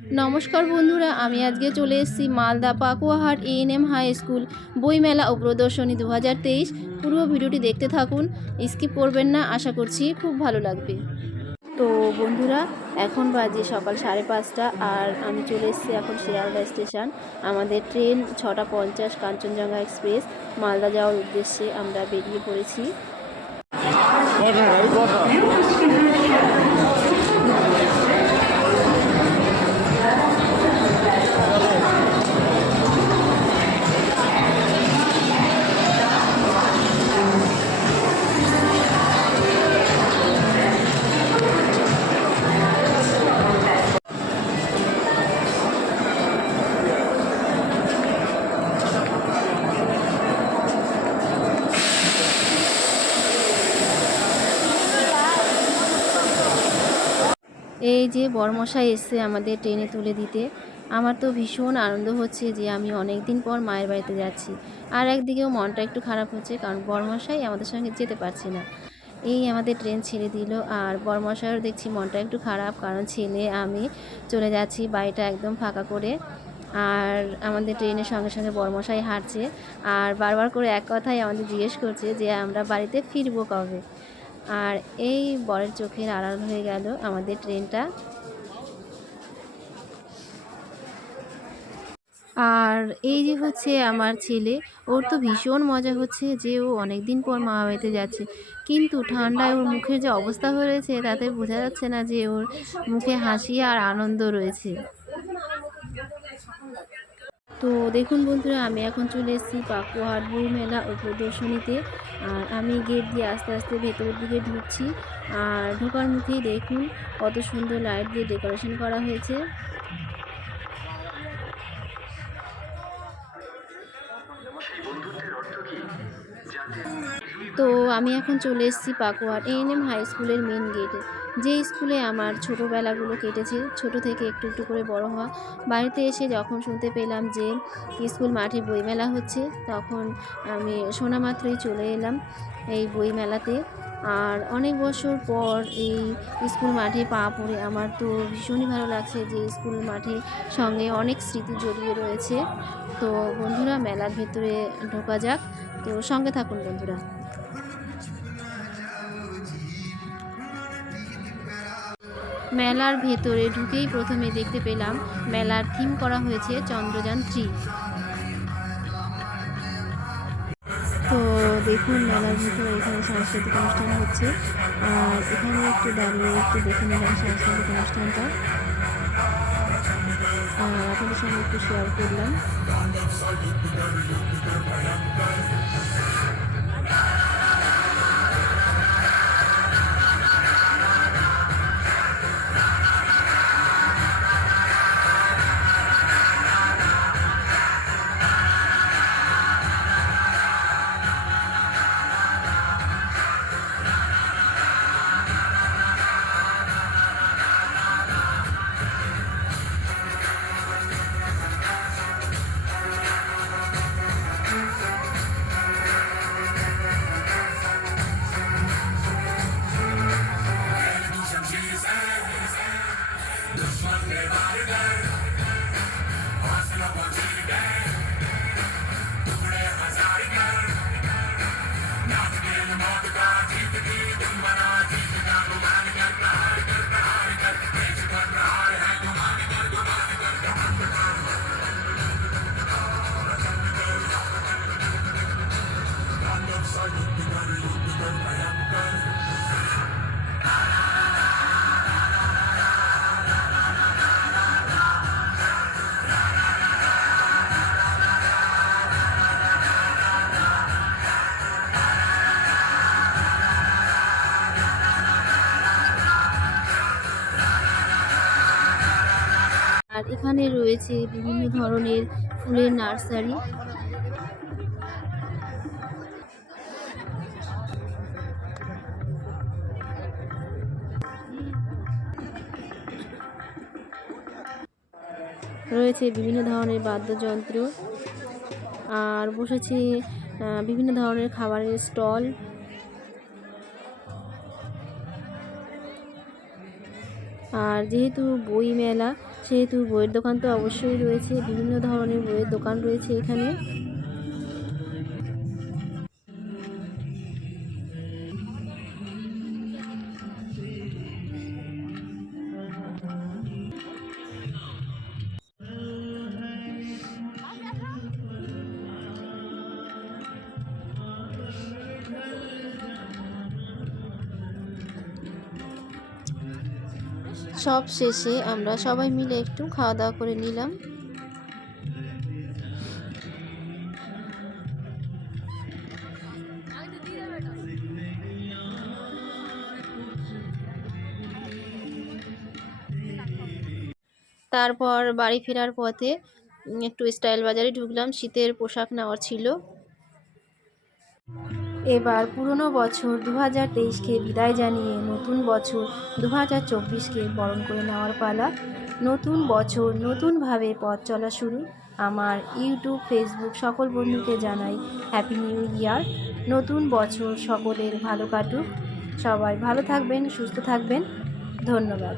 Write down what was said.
নমস্কার বন্ধুরা, আমি আজকে চলে এসেছি Malda Pakuahat ANM high school বইমেলা ও প্রদর্শনী 2023। পুরো ভিডিওটি দেখতে থাকুন, স্কিপ করবেন না। আশা করছি খুব ভালো লাগবে। তো বন্ধুরা, এখন বাজে সকাল 5:30 আর আমি চলে এসেছি এখন শিয়ালদা স্টেশন। আমাদের ট্রেন 6:50 কাঞ্চনজঙ্ঘা এক্সপ্রেস মালদা যাওয়ার উদ্দেশ্যে আমরা বেরিয়ে পড়েছি। এই যে বরমশাই এসছে আমাদের ট্রেনে তুলে দিতে। আমার তো ভীষণ আনন্দ হচ্ছে যে আমি অনেক দিন পর মায়ের বাড়িতে যাচ্ছি। আর একদিকেও মনটা একটু খারাপ হচ্ছে, কারণ বরমশাই আমাদের সঙ্গে যেতে পারছে না। এই আমাদের ট্রেন ছেড়ে দিল, আর বরমশাইয়েরও দেখছি মনটা একটু খারাপ, কারণ ছেলে আমি চলে যাচ্ছি বাড়িটা একদম ফাঁকা করে। আর আমাদের ট্রেনের সঙ্গে সঙ্গে বরমশাই হাঁটছে, আর বারবার করে এক কথাই আমাদের জিজ্ঞেস করছে যে আমরা বাড়িতে ফিরবো কবে। আর এই বরের চোখের আড়াল হয়ে গেল আমাদের ট্রেনটা। আর এই যে হচ্ছে আমার ছেলে, ওর তো ভীষণ মজা হচ্ছে যে ও অনেক দিন পর মামা বাড়িতে যাচ্ছে, কিন্তু ঠান্ডায় ওর মুখের যে অবস্থা হয়েছে তাতে বোঝা যাচ্ছে না যে ওর মুখে হাসি আর আনন্দ রয়েছে। তো দেখুন বন্ধুরা, আমি এখন চলে এসেছি পাকুয়াহাট বই মেলা ও প্রদর্শনীতে। আর আমি গেট দিয়ে আস্তে আস্তে ভেতরের দিকে ঢুকছি। আর ঢোকার মুখেই দেখুন কত সুন্দর লাইট দিয়ে ডেকোরেশন করা হয়েছে। তো আমি এখন চলে এসেছি পাকুয়াহাট এএনএম হাই স্কুলের মেন গেটে, যে স্কুলে আমার ছোটোবেলাগুলো কেটেছে, ছোট থেকে একটু একটু করে বড় হওয়া। বাড়িতে এসে যখন শুনতে পেলাম যে স্কুল মাঠে বইমেলা হচ্ছে, তখন আমি শোনা মাত্রই চলে এলাম এই বইমেলাতে। আর অনেক বছর পর এই স্কুল মাঠে পা পড়ে আমার তো ভীষণই ভালো লাগছে, যে স্কুল মাঠের সঙ্গে অনেক স্মৃতি জড়িয়ে রয়েছে। তো বন্ধুরা, মেলার ভেতরে ঢোকা যাক। তো সঙ্গে থাকুন বন্ধুরা। মেলার ভেতরে ঢুকেই প্রথমে দেখতে পেলাম মেলার থিম করা হয়েছে চন্দ্রযান 3। তো দেখুন, মেলার ভিতরে এখানে সাংস্কৃতিক অনুষ্ঠান হচ্ছে, আর এখানে একটু দাঁড়িয়ে একটু দেখে নিলাম সাংস্কৃতিক অনুষ্ঠানটা, আপনাদের সঙ্গে একটু শেয়ার করলাম। আর এখানে রয়েছে বিভিন্ন ধরনের ফুলের নার্সারি। রয়েছে বিভিন্ন ধরনের বাদ্যযন্ত্র, আর বসেছে বিভিন্ন ধরনের খাবারের স্টল। আর যেহেতু বই মেলা, সেহেতু বইয়ের দোকান তো অবশ্যই রয়েছে, বিভিন্ন ধরনের বইয়ের দোকান রয়েছে এখানে। সব শেষে আমরা সবাই মিলে একটু খাওয়া দাওয়া করে নিলাম। তারপর বাড়ি ফেরার পথে একটু স্টাইল বাজারে ঢুকলাম, শীতের পোশাক নেওয়ার ছিল। এবার পুরনো বছর 2023কে বিদায় জানিয়ে নতুন বছর 2024কে বরণ করে নেওয়ার পালা। নতুন বছর নতুনভাবে পথ চলা শুরু। আমার ইউটিউব, ফেসবুক সকল বন্ধুকে জানাই হ্যাপি নিউ ইয়ার। নতুন বছর সকলের ভালো কাটুক। সবাই ভালো থাকবেন, সুস্থ থাকবেন। ধন্যবাদ।